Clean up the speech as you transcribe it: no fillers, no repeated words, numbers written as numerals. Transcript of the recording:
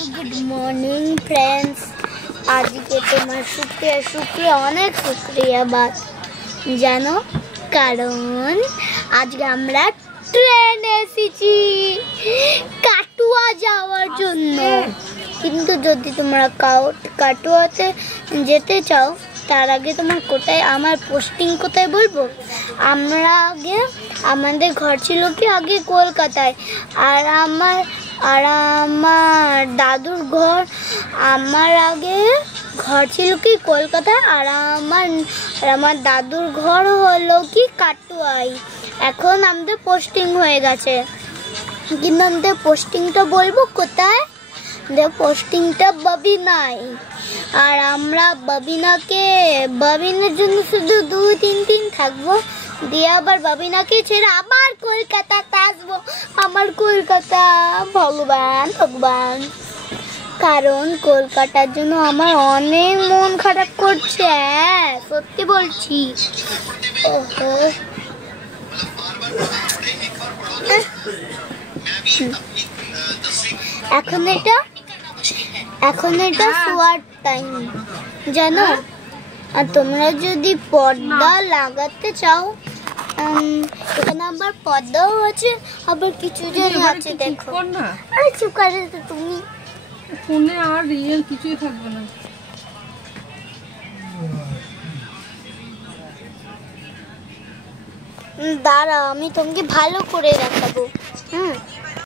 Good morning friends. आज के तुम्हार शुक्रिया अनेक शुक्रिया बात जानो कारण आज আমরা ট্রেনে এসেছি কাটুয়া যাওয়ার জন্য। কিন্তু যদি তোমরা কাটুয়াতে যেতে চাও তার আগে তোমার কোথায় আমার পোস্টিং কোথায় বলবো। আমরা আগে আমাদের ঘর ছিল কি আগে কলকাতায়, আর আমার দাদুর ঘর আমার আগে ঘর ছিল কি কলকাতায়, আর আমার দাদুর ঘর হলো কি কাটুয়ায়। এখন আমাদের পোস্টিং হয়ে গেছে, কিন্তু আমাদের পোস্টিংটা বলবো কোথায়। পোস্টিংটা ববিনায়, আর আমরা ববিনার জন্য শুধু 2-3 দিন থাকবো, দিয়ে আবার ববিনাকে ছেড়ে আবার কলকাতাতে আসবো। আমার কলকাতা ভগবান, কারণ কলকাতার জন্য আমার অনেক মন খারাপ করছে। হ্যাঁ সত্যি বলছি। ওহো এখন এটা শোয়ার টাইম জানো। আর তোমরা যদি পর্দা লাগাতে চাও এখানে আবার পর্দাও আছে, আবার কিছু জন আছে দেখো। আরে চুপ করে তো তুমি, ফোনে আর রিয়েল কিছুই থাকবে না। দাঁড়া আমি তোমাকে ভালো করে দেখাবো।